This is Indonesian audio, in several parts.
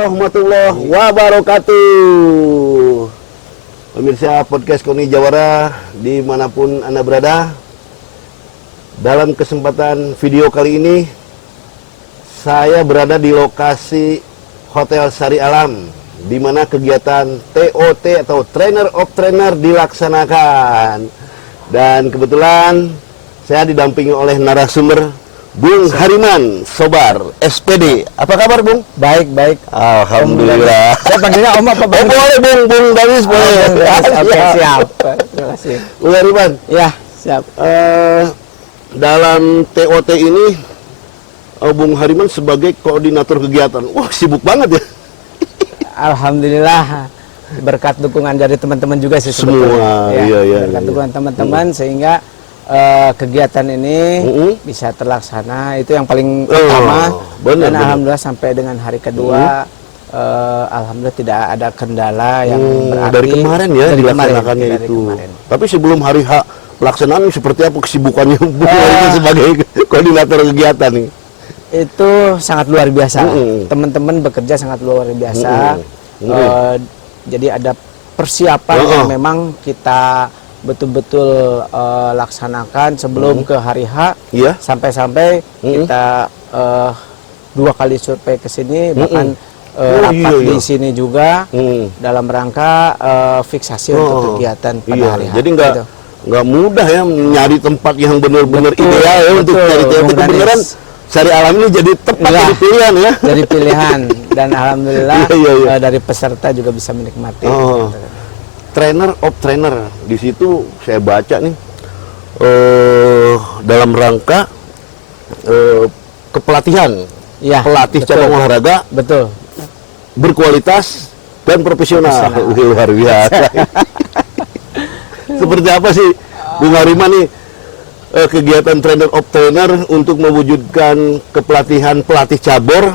warahmatullahi wabarakatuh. Pemirsa podcast Koni Jawara dimanapun Anda berada, dalam kesempatan video kali ini saya berada di lokasi Hotel Sari Alam, di mana kegiatan TOT atau Trainer of Trainer dilaksanakan. Dan kebetulan saya didampingi oleh narasumber Bung Hariman Sobar, SPD. Apa kabar, Bung? Baik, baik. Alhamdulillah. Saya panggilnya Om apa, Bang? Boleh, Bung Danis, boleh. Oke, siap. Terima kasih. Bung Hariman. Ya, siap. Dalam TOT ini, Bung Hariman sebagai koordinator kegiatan. Wah, sibuk banget ya. Alhamdulillah. Berkat dukungan dari teman-teman juga sih Semua, sebetulnya. iya. Berkat dukungan teman-teman sehingga kegiatan ini bisa terlaksana, itu yang paling utama. Dan alhamdulillah sampai dengan hari kedua alhamdulillah tidak ada kendala yang berarti. Dari kemarin ya dilaksanakannya itu. Tapi sebelum hari H pelaksanaan seperti apa kesibukannya sebagai koordinator kegiatan nih? Itu sangat luar biasa. Teman-teman bekerja sangat luar biasa. Jadi ada persiapan yang memang kita betul-betul laksanakan sebelum ke hari H. Sampai-sampai kita 2 kali survei ke sini, bahkan rapat di sini juga dalam rangka fiksasi untuk kegiatan pada hari H. Jadi nggak mudah ya nyari tempat yang benar-benar ideal ya untuk cari TOT. Beneran Sari Alam ini jadi tepat jadi pilihan ya. Jadi pilihan dan alhamdulillah dari peserta juga bisa menikmati. Trainer of Trainer di situ saya baca nih dalam rangka kepelatihan, pelatih cabang olahraga berkualitas dan profesional. Luar biasa. Seperti apa sih Bung Hariman nih kegiatan Trainer of Trainer untuk mewujudkan kepelatihan pelatih cabur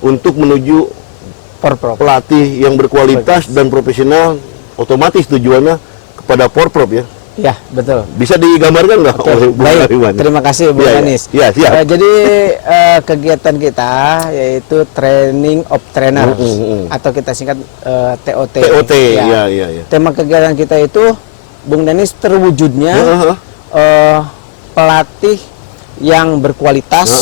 untuk menuju pelatih yang berkualitas dan profesional? Otomatis tujuannya kepada Porprov ya? Ya, betul. Bisa digambarkan nggak? Baik, terima kasih Bung Danis. Jadi kegiatan kita yaitu Training of Trainer atau kita singkat TOT. TOT, ya. Tema kegiatan kita itu Bung Danis terwujudnya pelatih yang berkualitas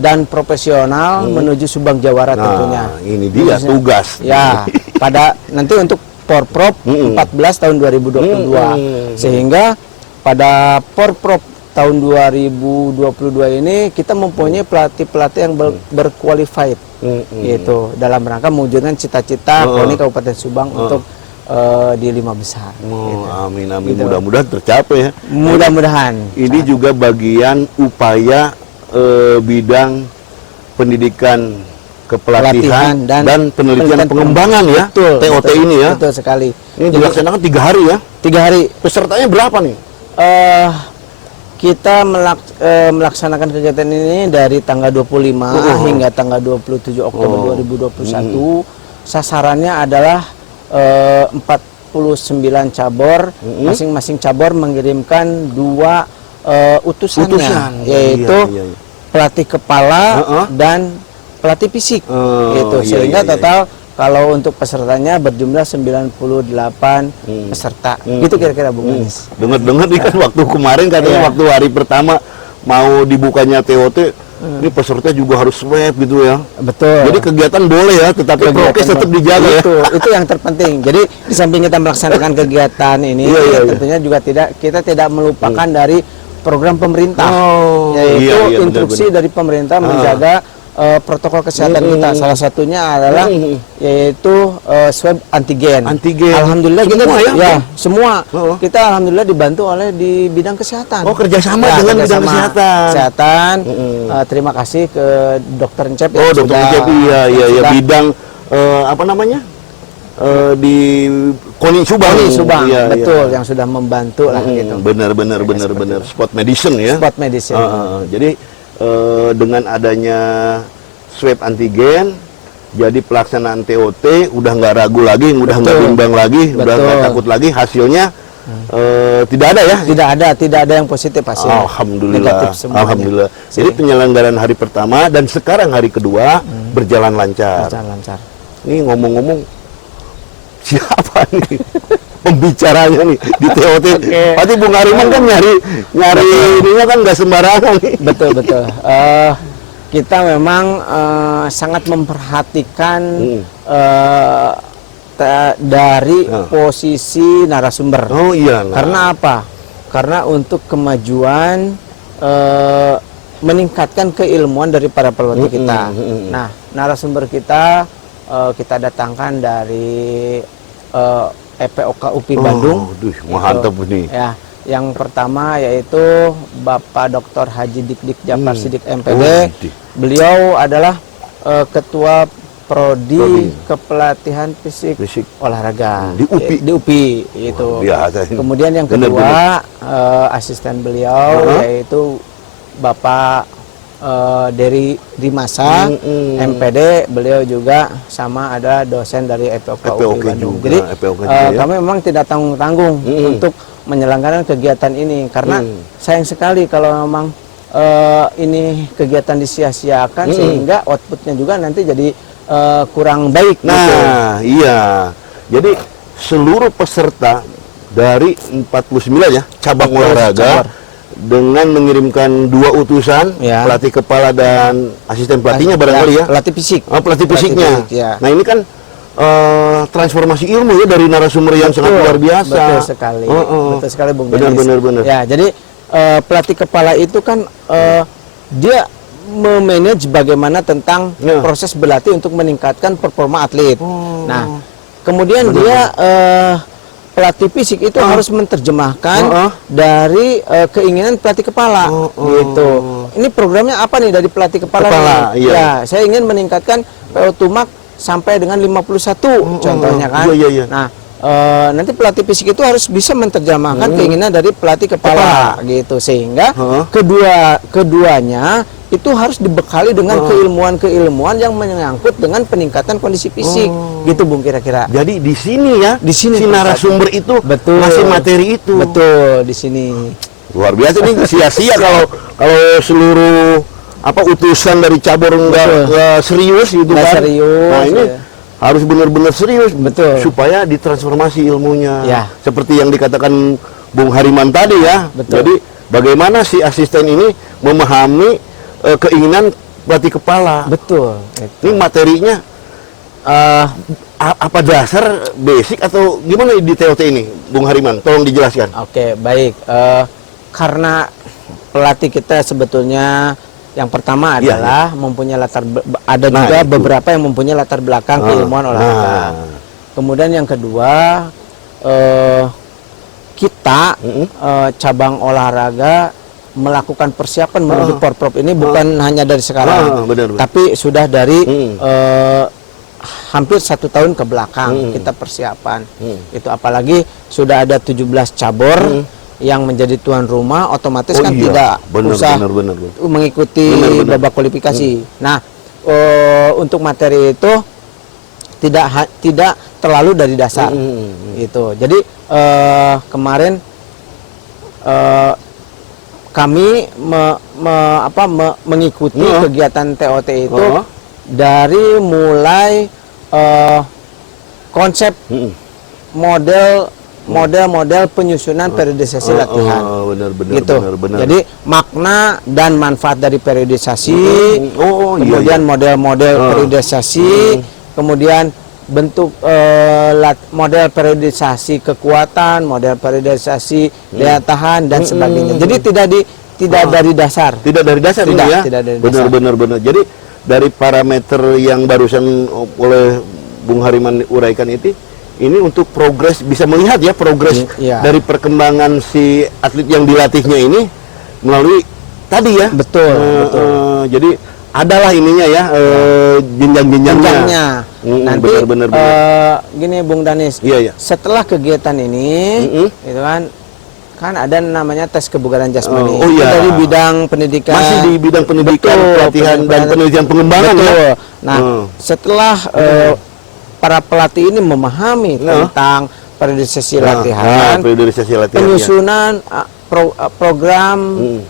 dan profesional menuju Subang Jawara tentunya. Ini dia tugas. Ya, pada nanti untuk Porprov 14 tahun 2022 sehingga pada Porprov tahun 2022 ini kita mempunyai pelatih-pelatih yang berqualified gitu dalam rangka mewujudkan cita-cita KONI Kabupaten Subang untuk di 5 besar. Amin gitu. Mudah-mudahan tercapai ya. Mudah-mudahan. Ini juga bagian upaya bidang pendidikan kepelatihan dan penelitian pengembangan ya. TOT ini ya. Betul sekali. Ini dilaksanakan 3 hari ya. 3 hari. Pesertanya berapa nih? Kita melaksanakan kegiatan ini dari tanggal 25 hingga tanggal 27 Oktober 2021. Sasarannya adalah 49 cabur. Masing-masing cabur mengirimkan 2 utusannya, yaitu pelatih kepala dan pelatih fisik gitu. Sehingga total kalau untuk pesertanya berjumlah 98 peserta. Gitu kira-kira Bung Danis. Dengar-dengar nih kan waktu kemarin katanya waktu hari pertama mau dibukanya TOT, ini peserta juga harus swab gitu ya. Betul. Jadi kegiatan boleh ya, tetapi prokes tetap dijaga ya. Itu yang terpenting. Jadi di samping kita melaksanakan kegiatan ini, tentunya juga kita tidak melupakan dari program pemerintah, yaitu instruksi dari pemerintah menjaga protokol kesehatan kita. Salah satunya adalah yaitu swab antigen. Alhamdulillah semua kita semua kita alhamdulillah dibantu oleh di bidang kesehatan. Kerjasama dengan bidang kesehatan. Terima kasih ke Dokter Encep Dokter Encep bidang apa namanya? Di KONI Subang. Betul, yang sudah membantu lah gitu. Benar. Spot medicine ya. Spot medicine. Jadi dengan adanya swab antigen, jadi pelaksanaan TOT udah nggak ragu lagi, udah nggak bimbang lagi, udah nggak takut lagi, hasilnya tidak ada ya? Tidak ada yang positif hasil. Alhamdulillah. Negatif semuanya. Alhamdulillah. Jadi penyelenggaraan hari pertama dan sekarang hari kedua berjalan lancar. Lancar. Ini ngomong-ngomong, siapa nih pembicaranya nih di TOT? Pasti Bung Hariman kan nyari ininya kan nggak sembarangan nih. Betul. Kita memang sangat memperhatikan dari posisi narasumber. Oh iya. Karena apa? Karena untuk kemajuan meningkatkan keilmuan dari para pelatih kita. Nah, narasumber kita datangkan dari EPOK UPI Bandung. Mantap nih. Ya, yang pertama yaitu Bapak Dr. Haji Dik Jafar Sidik MPD. Beliau adalah Ketua Prodi Kepelatihan Fisik Olahraga di UPI. Di UPI itu. Kemudian yang kedua asisten beliau yaitu Bapak dari Dimasa MPD, beliau juga sama ada dosen dari EPOK UPI Bandung. Jadi kami memang tidak tanggung-tanggung untuk menyelenggarakan kegiatan ini karena sayang sekali kalau memang ini kegiatan disia-siakan sehingga outputnya juga nanti jadi kurang baik. Nah, iya. Jadi seluruh peserta dari 49 ya cabang olahraga dengan mengirimkan 2 utusan, pelatih kepala dan asisten pelatihnya barangkali ya. Pelatih fisik. Pelatih fisiknya. Ya. Nah, ini kan transformasi ilmu ya dari narasumber yang sangat luar biasa. Betul sekali. Betul sekali Bung Denis. Benar. Ya, jadi pelatih kepala itu kan dia memanage bagaimana tentang proses berlatih untuk meningkatkan performa atlet. Nah, kemudian dia pelatih fisik itu harus menerjemahkan dari keinginan pelatih kepala gitu. Ini programnya apa nih dari pelatih kepala? Iya. Ya, saya ingin meningkatkan PO Tumak sampai dengan 51 contohnya kan. Iya. Nah, nanti pelatih fisik itu harus bisa menerjemahkan keinginan dari pelatih kepala gitu sehingga keduanya itu harus dibekali dengan keilmuan yang menyangkut dengan peningkatan kondisi fisik gitu Bung kira-kira. Jadi di sini ya, di sini si narasumber itu ngasih materi itu. Betul, di sini. Luar biasa nih, sia-sia kalau seluruh utusan dari cabur nggak serius gitu kan. Serius. Nah, ini harus benar-benar serius supaya ditransformasi ilmunya. Ya. Seperti yang dikatakan Bung Hariman tadi ya. Jadi bagaimana si asisten ini memahami keinginan pelatih kepala. Betul. Ini materinya apa dasar basic atau gimana di TOT ini, Bung Hariman? Tolong dijelaskan. Oke, baik. Karena pelatih kita sebetulnya yang pertama adalah mempunyai juga beberapa yang mempunyai latar belakang keilmuan olahraga. Kemudian yang kedua kita cabang olahraga melakukan persiapan menuju Porprov ini bukan hanya dari sekarang, tapi sudah dari hampir 1 tahun ke belakang kita persiapan. Itu apalagi sudah ada 17 cabur yang menjadi tuan rumah, otomatis tidak usah mengikuti babak kualifikasi. Nah, untuk materi itu tidak terlalu dari dasar, gitu. Jadi kemarin kami mengikuti kegiatan TOT itu dari mulai konsep model penyusunan periodisasi latihan. Benar. Jadi makna dan manfaat dari periodisasi, kemudian model-model periodisasi, kemudian bentuk model periodisasi kekuatan, model periodisasi daya tahan dan sebagainya. Jadi tidak dari dasar. Tidak dari dasar ini ya. Benar. Jadi dari parameter yang barusan oleh Bung Hariman uraikan itu, ini untuk progres, bisa melihat ya progres dari perkembangan si atlet yang dilatihnya ini melalui tadi ya. Betul. Jadi adalah ininya ya, jenjang-jenjangnya. Nanti benar. Gini Bung Danis, setelah kegiatan ini itu kan ada namanya tes kebugaran jasmani. Dari bidang pendidikan. Masih di bidang pendidikan, pelatihan dan penelitian pengembangan. Nah, setelah para pelatih ini memahami tentang periodisasi latihan, periodisasi latihan, penyusunan program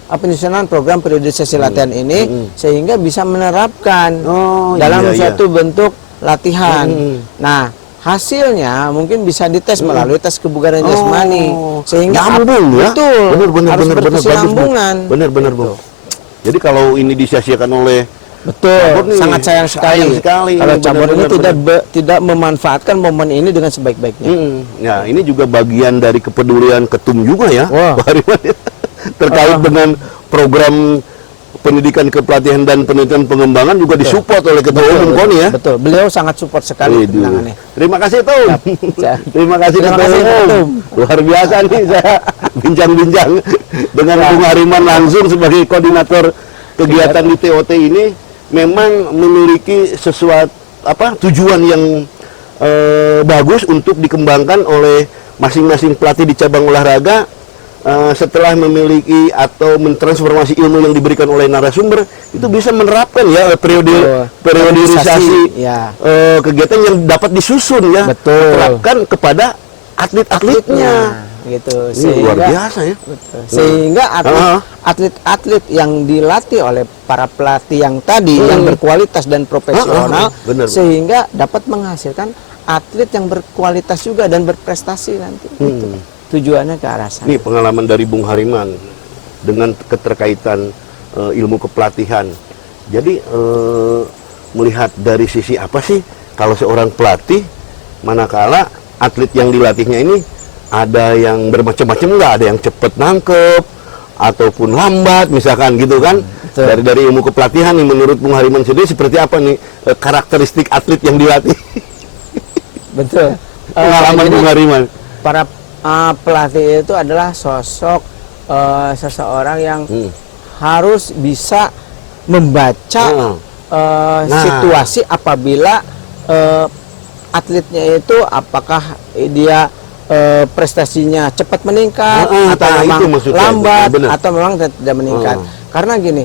penyusunan program periodisasi latihan ini sehingga bisa menerapkan dalam suatu bentuk latihan. Nah, hasilnya mungkin bisa dites melalui tes kebugaran jasmani sehingga nyambung ya. Betul. Harus Benar, berkesinambungan. Benar, Bu. Jadi kalau ini disia-siakan oleh betul, nih, sangat sayang sekali. Kalau cabur ini tidak memanfaatkan momen ini dengan sebaik-baiknya. Ya, ini juga bagian dari kepedulian Ketum juga ya, Pak Hariman, ya. Terkait dengan program pendidikan kepelatihan dan penelitian pengembangan juga disupport oleh Ketua Umum KONI ya. Betul, beliau sangat support sekali penanganannya. Terima kasih Tum. Terima kasih Ketua Umum. Luar biasa nih saya bincang-bincang dengan Bung Hariman langsung sebagai koordinator kegiatan di TOT ini. Memang memiliki sesuatu tujuan yang bagus untuk dikembangkan oleh masing-masing pelatih di cabang olahraga setelah memiliki atau mentransformasi ilmu yang diberikan oleh narasumber itu bisa menerapkan ya periodisasi kegiatan yang dapat disusun ya, terapkan kepada atlet-atletnya. Gitu. Luar biasa ya. Betul. Sehingga atlet-atlet yang dilatih oleh para pelatih yang tadi yang berkualitas dan profesional sehingga dapat menghasilkan atlet yang berkualitas juga dan berprestasi nanti. Gitu. Tujuannya ke arah sana. Ini pengalaman dari Bung Hariman dengan keterkaitan ilmu kepelatihan. Jadi melihat dari sisi apa sih kalau seorang pelatih manakala atlet yang dilatihnya ini ada yang bermacam-macam, nggak ada yang cepet nangkep ataupun lambat misalkan gitu kan. Dari ilmu kepelatihan nih menurut Bung Hariman sendiri seperti apa nih karakteristik atlet yang dilatih? Betul. Pengalaman Bung Hariman. Para pelatih itu adalah sosok seseorang yang harus bisa membaca situasi apabila atletnya itu apakah dia prestasinya cepat meningkat atau memang lambat atau memang tidak meningkat. Karena gini,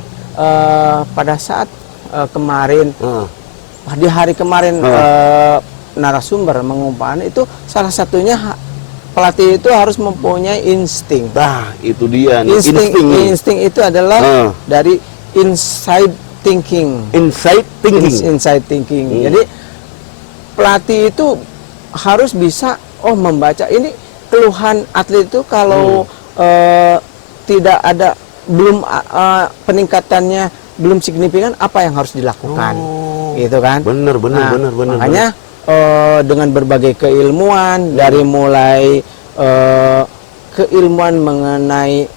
pada saat kemarin di hari kemarin narasumber mengumpulkan itu salah satunya pelatih itu harus mempunyai insting. Nah, itu dia nih. Insting itu adalah dari inside thinking. Inside thinking. Jadi pelatih itu harus bisa membaca ini keluhan atlet itu kalau tidak ada peningkatannya belum signifikan apa yang harus dilakukan gitu kan. Benar. Makanya dengan berbagai keilmuan dari mulai keilmuan mengenai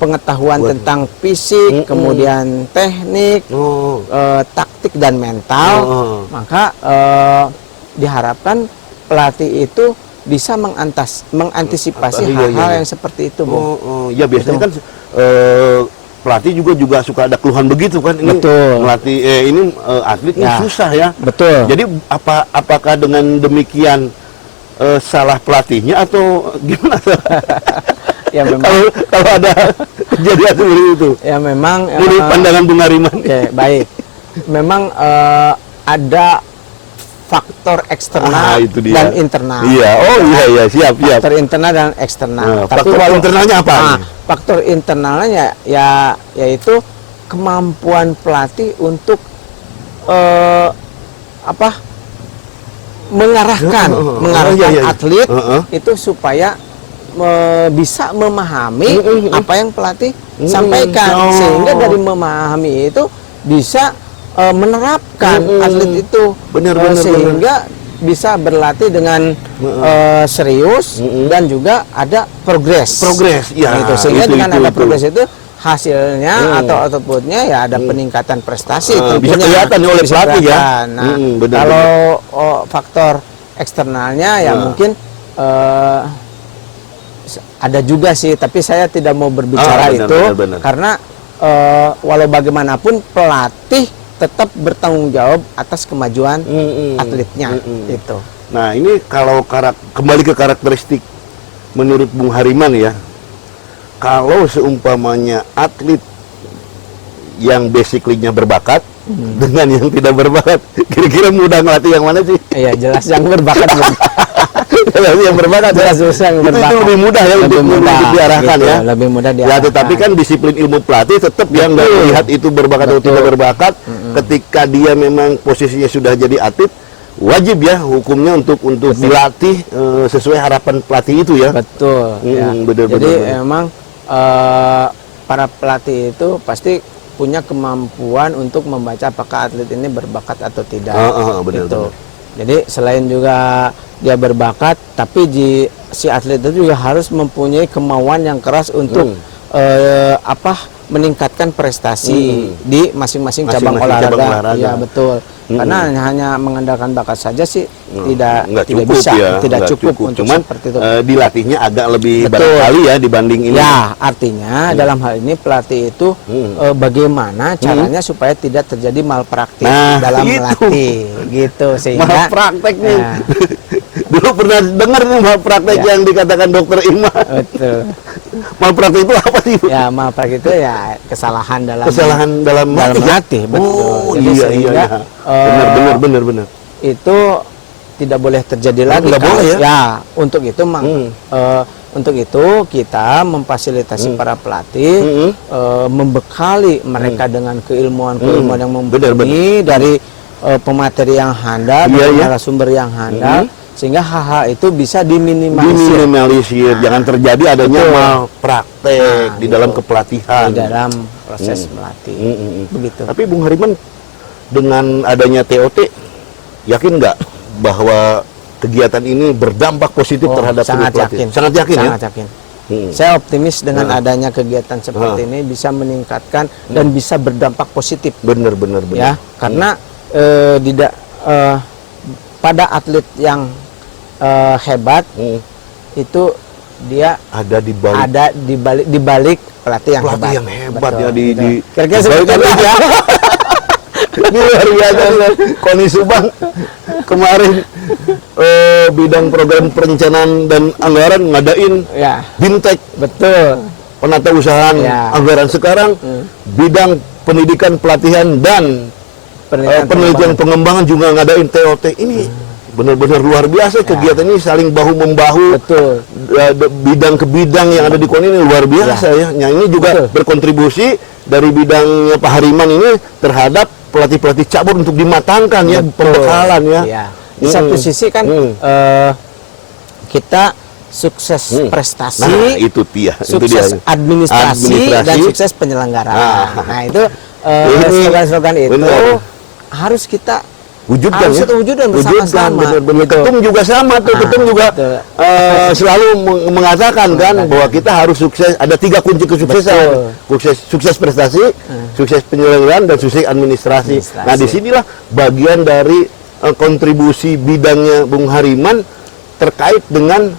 pengetahuan tentang fisik, kemudian teknik, taktik dan mental, maka diharapkan pelatih itu bisa mengantisipasi hal-hal yang seperti itu, Bu. Ya biasanya kan pelatih juga suka ada keluhan begitu kan. Ini melatih ini atlet ini susah ya. Betul. Jadi apakah dengan demikian salah pelatihnya atau gimana? Ya memang kalau ada kejadian seperti itu. Ya memang ini pandangan Bung Hariman. Oke, baik. Memang ada faktor eksternal dan internal. Iya, siap. Faktor internal dan eksternal. Tapi faktor internalnya apa? Faktor internalnya yaitu kemampuan pelatih untuk mengarahkan atlet itu supaya bisa memahami apa yang pelatih sampaikan, sehingga dari memahami itu bisa menerapkan atlet itu sehingga bisa berlatih dengan serius dan juga ada progres ya, gitu. Sehingga dengan ada progres itu hasilnya atau outputnya ya ada peningkatan prestasi, bisa kelihatan oleh pelatih ya. Nah, kalau faktor eksternalnya ya mungkin ada juga sih, tapi saya tidak mau berbicara karena walau bagaimanapun pelatih tetap bertanggung jawab atas kemajuan atletnya itu. Nah, ini kalau kembali ke karakteristik menurut Bung Hariman ya, kalau seumpamanya atlet yang basically-nya berbakat dengan yang tidak berbakat, kira-kira mudah ngelatih yang mana sih? Iya, jelas yang berbakat. yang berbakat ya. Susah yang Itu berbakat. lebih mudah ya Lebih untuk mudah, diarahkan gitu, ya. lebih mudah Ya, diarahkan. tetapi kan disiplin ilmu pelatih tetap yang nggak melihat itu berbakat atau Betul. tidak berbakat. Ketika dia memang posisinya sudah jadi atlet, wajib ya hukumnya untuk dilatih sesuai harapan pelatih itu ya. Betul. Ya. Benar, Jadi benar. emang para pelatih itu pasti punya kemampuan untuk membaca apakah atlet ini berbakat atau tidak. Benar, gitu. benar. Jadi selain juga dia berbakat, tapi si atlet itu juga harus mempunyai kemauan yang keras untuk meningkatkan prestasi di masing-masing cabang olahraga. Iya betul. Karena hanya mengandalkan bakat saja sih tidak cukup bisa, ya, tidak nggak cukup untuk cuman seperti itu. dilatihnya agak lebih Betul. barangkali ya dibanding ini. Ya, artinya dalam hal ini pelatih itu bagaimana caranya supaya tidak terjadi malpraktik dalam itu. melatih, gitu sehingga Malpraktek nih. Nah. Dulu pernah dengar nih malpraktek yang dikatakan dokter Ima. betul. Malpraktek itu apa sih? Ya, malpraktik itu ya kesalahan dalam dalam melatih, betul. Oh, Jadi iya, sehingga, benar. itu tidak boleh terjadi lagi. Nggak boleh ya? Ya, untuk itu untuk itu kita memfasilitasi para pelatih, membekali mereka dengan keilmuan-keilmuan yang mumpuni dari pemateri yang handal, dari narasumber yang handal, sehingga hal-hal itu bisa diminimalisir. Jangan terjadi adanya malpraktek di dalam kepelatihan, di dalam proses melatih. Begitu. Tapi Bung Hariman, dengan adanya TOT, yakin nggak bahwa kegiatan ini berdampak positif terhadap sangat pelatih? yakin. Sangat yakin ya? Sangat yakin. Saya optimis dengan adanya kegiatan seperti ini bisa meningkatkan dan bisa berdampak positif. Benar. Ya, karena pada atlet yang hebat itu dia ada di balik pelatih yang hebat. Pelatih yang hebat ya Kira-kira seperti itu ya. Ini luar biasa. Koni Subang kemarin bidang program perencanaan dan anggaran ngadain BIMTEK, betul, penatausahaan anggaran. Sekarang bidang pendidikan pelatihan dan penelitian pengembangan juga ngadain TOT. Ini benar-benar luar biasa kegiatan ini, saling bahu membahu. Betul. Bidang ke bidang yang ada di KONI ini luar biasa ya. Nah, ini juga berkontribusi dari bidangnya Pak Hariman ini terhadap pelatih-pelatih cabur untuk dimatangkan ya, pembekalan ya. Di satu sisi kan kita sukses prestasi, nah, itu dia. sukses administrasi dan sukses penyelenggaraan. Nah, itu slogan-slogan itu harus kita wujudkan bersama-sama. Benar-benar. Ketum juga sama tuh. Ketum juga selalu mengatakan kan bahwa kita harus sukses. Ada 3 kunci kesuksesan. Sukses prestasi, sukses penyelenggaraan, dan sukses administrasi. Nah, disinilah bagian dari kontribusi bidangnya Bung Hariman terkait dengan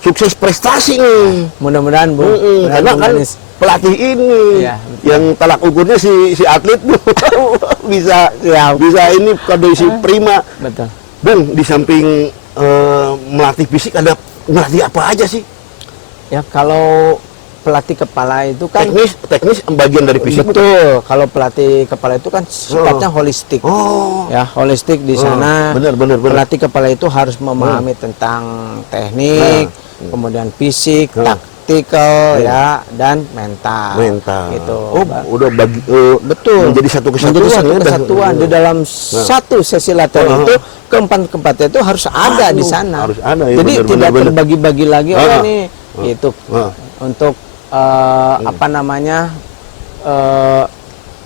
sukses prestasi nih. Mudah-mudahan Bu. Karena kan pelatih ini yang talak ukurnya si atlet Bu bisa ini kondisi prima. Betul. Bung, di samping melatih fisik ada melatih apa aja sih? Ya, kalau pelatih kepala itu kan teknis bagian dari fisik. Betul. Kalau pelatih kepala itu kan sifatnya holistik. Ya, holistik di sana. Benar. Pelatih kepala itu harus memahami tentang teknik, kemudian fisik, taktikal ya, dan mental. Gitu. Udah betul. Menjadi satu kesatuan di dalam satu sesi latihan itu, keempat-keempatnya itu harus ada di sana. Harus ada ya. Jadi tidak terbagi-bagi lagi ini itu untuk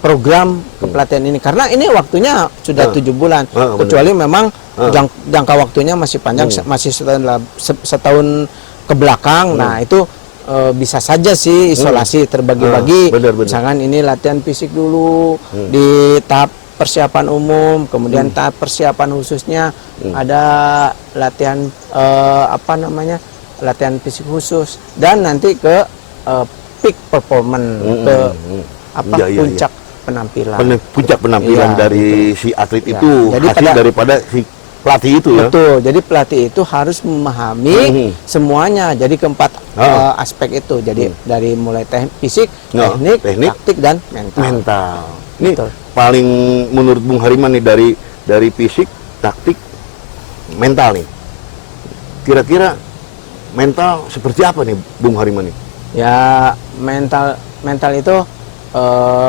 program kepelatihan ini, karena ini waktunya sudah 7 bulan, kecuali memang jangka waktunya masih panjang, masih setahun ke belakang. Nah, itu bisa saja sih isolasi terbagi-bagi. Misalkan ini latihan fisik dulu di tahap persiapan umum, kemudian tahap persiapan khususnya ada latihan latihan fisik khusus, dan nanti ke peak performance, ke puncak penampilan. Puncak penampilan dari si atlet itu, jadi hasil daripada si pelatih itu ya. Betul. Jadi pelatih itu harus memahami semuanya. Jadi keempat aspek itu. Jadi dari mulai fisik, teknik, taktik, dan mental. Ini paling menurut Bung Hariman nih dari fisik, taktik, mental nih. kira-kira mental seperti apa nih Bung Hariman nih? Ya mental itu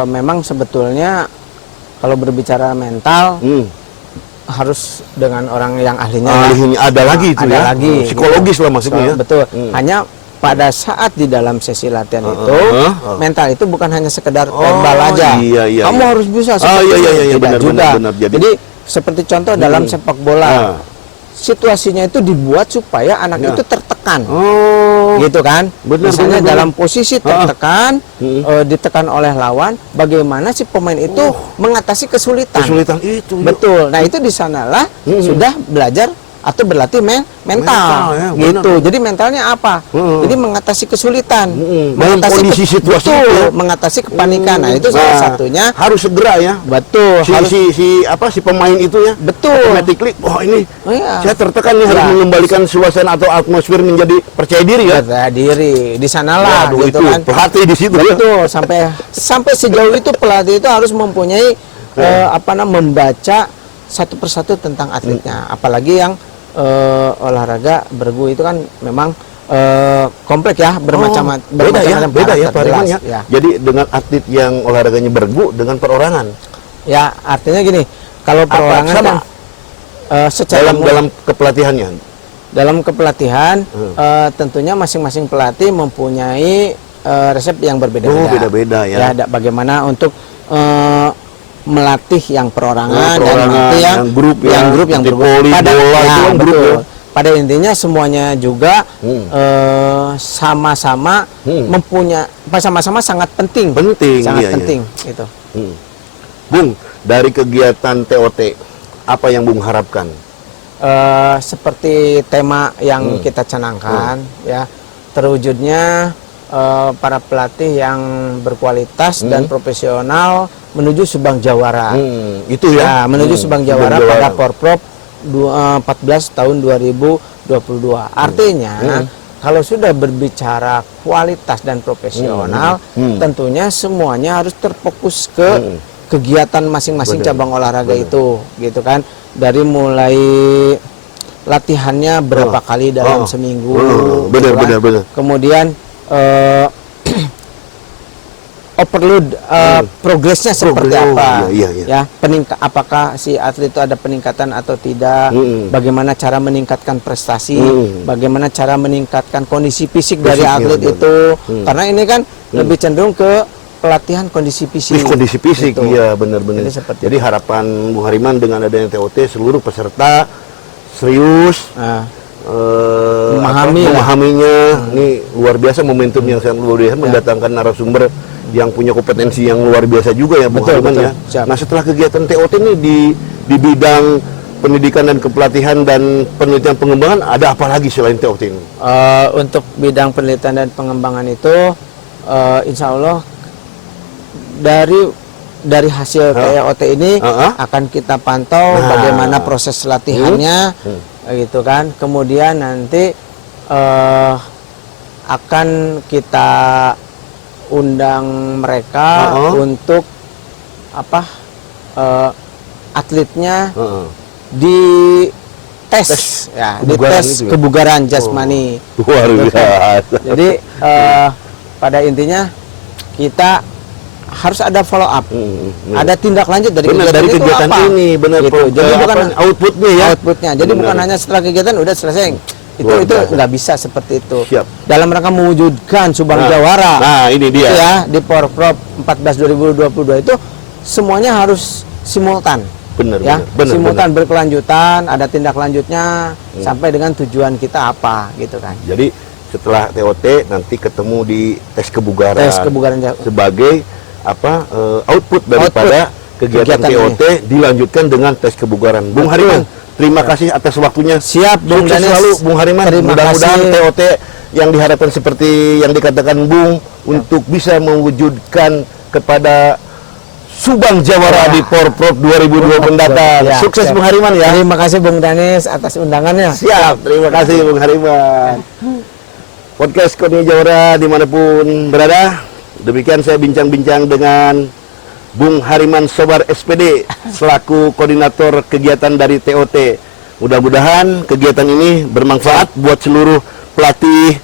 memang sebetulnya kalau berbicara mental harus dengan orang yang ahlinya. Ahlinya ada lagi itu ada ya. lagi, Psikologis lah maksudnya ya. Betul. Hanya pada saat di dalam sesi latihan itu mental itu bukan hanya sekedar verbal aja. Iya, Kamu harus bisa seperti itu. Tidak juga. Benar. Jadi seperti contoh dalam sepak bola. Situasinya itu dibuat supaya anak itu tertekan, gitu kan? Misalnya dalam posisi tertekan, ditekan oleh lawan, bagaimana si pemain itu mengatasi kesulitan? Kesulitan itu. Betul. Nah itu di sanalah sudah belajar atau berlatih mental ya, gitu. Benar. Jadi mentalnya apa? Jadi mengatasi kesulitan, mengatasi kondisi situasi betul, ya? Mengatasi kepanikan. Nah itu salah satunya harus segera ya. Betul. Si pemain itu ya. Betul. Automatically, saya tertekan nih, harus mengembalikan suasana atau atmosfer menjadi percaya diri ya. Percaya diri. Di sanalah gitu itu, kan. Pelatih di situ. Betul. Ya? Sampai sejauh itu pelatih itu harus mempunyai membaca satu persatu tentang atletnya. Apalagi yang olahraga bergu itu kan memang kompleks ya, beda ya Pak Hariman ya. Jadi dengan atlet yang olahraganya bergu dengan perorangan. Ya artinya gini, kalau perorangan kan secara dalam kepelatihannya. Dalam kepelatihan tentunya masing-masing pelatih mempunyai resep yang berbeda-beda. Beda-beda ya. Bagaimana untuk melatih yang perorangan dan nanti yang grup yang voli, bola itu kan grup ya. Pada intinya semuanya juga sama-sama mempunyai sama-sama sangat penting. Sangat penting gitu. Bung, dari kegiatan TOT apa yang Bung harapkan? Seperti tema yang kita canangkan ya, terwujudnya para pelatih yang berkualitas dan profesional menuju Subang Jawara. Itu ya. Menuju Subang Jawara pada Porprov 14 tahun 2022. Artinya kalau sudah berbicara kualitas dan profesional, tentunya semuanya harus terfokus ke kegiatan masing-masing cabang olahraga itu, gitu kan. Dari mulai latihannya berapa kali dalam seminggu, benar. Kemudian overload progresnya seperti apa, ya apakah si atlet itu ada peningkatan atau tidak, bagaimana cara meningkatkan prestasi, bagaimana cara meningkatkan kondisi fisik dari atlet itu, karena ini kan lebih cenderung ke pelatihan kondisi fisik. Kondisi fisik, gitu. Iya benar-benar. Jadi harapan Bung Hariman dengan adanya TOT seluruh peserta serius. Memahaminya. Ini luar biasa, momentum yang sangat luar biasa, mendatangkan narasumber yang punya kompetensi yang luar biasa juga ya, Bung Hariman ya. Nah setelah kegiatan TOT ini di bidang pendidikan dan kepelatihan dan penelitian pengembangan ada apa lagi selain TOT ini? Untuk bidang penelitian dan pengembangan itu insya Allah dari hasil TOT ini akan kita pantau bagaimana proses latihannya, gitu kan. Kemudian nanti akan kita undang mereka untuk atletnya di tes ya, di tes kebugaran jasmani. Luar biasa. Jadi pada intinya kita harus ada follow up, ada tindak lanjut dari kegiatan ini, benar. Gitu. Jadi bukan outputnya ya. Jadi bukan hanya setelah kegiatan udah selesai. Itu nggak bisa seperti itu. Dalam rangka mewujudkan Subang Jawara. Nah, ini dia. Ya, di Porprov 14 2022 itu semuanya harus simultan. Benar. Simultan berkelanjutan, ada tindak lanjutnya sampai dengan tujuan kita apa, gitu kan. Jadi setelah TOT nanti ketemu di tes kebugaran sebagai output daripada kegiatan TOT dilanjutkan dengan tes kebugaran. Bung Hariman, terima kasih atas waktunya. Siap, Bung Danes. Selalu Bung Hariman. Mudah-mudahan TOT yang diharapkan seperti yang dikatakan Bung untuk bisa mewujudkan kepada Subang Jawara di Porprov 2020 mendatang. Sukses Bung Hariman ya. Terima kasih Bung Danes atas undangannya. Siap, terima kasih Bung Hariman. Podcast Koni Jawara dimanapun berada. Demikian saya bincang-bincang dengan Bung Hariman Sobar SPD selaku koordinator kegiatan dari TOT Mudah-mudahan kegiatan ini bermanfaat buat seluruh pelatih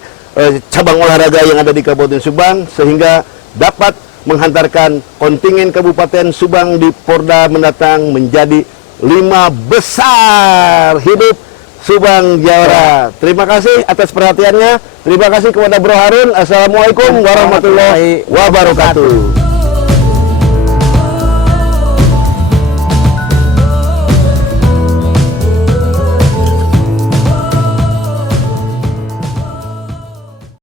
cabang olahraga yang ada di Kabupaten Subang, sehingga dapat menghantarkan kontingen Kabupaten Subang di Porda mendatang menjadi 5 besar. Hidup Subang Jawara. Terima kasih atas perhatiannya. Terima kasih kepada Bro Harun. Assalamualaikum warahmatullahi wabarakatuh.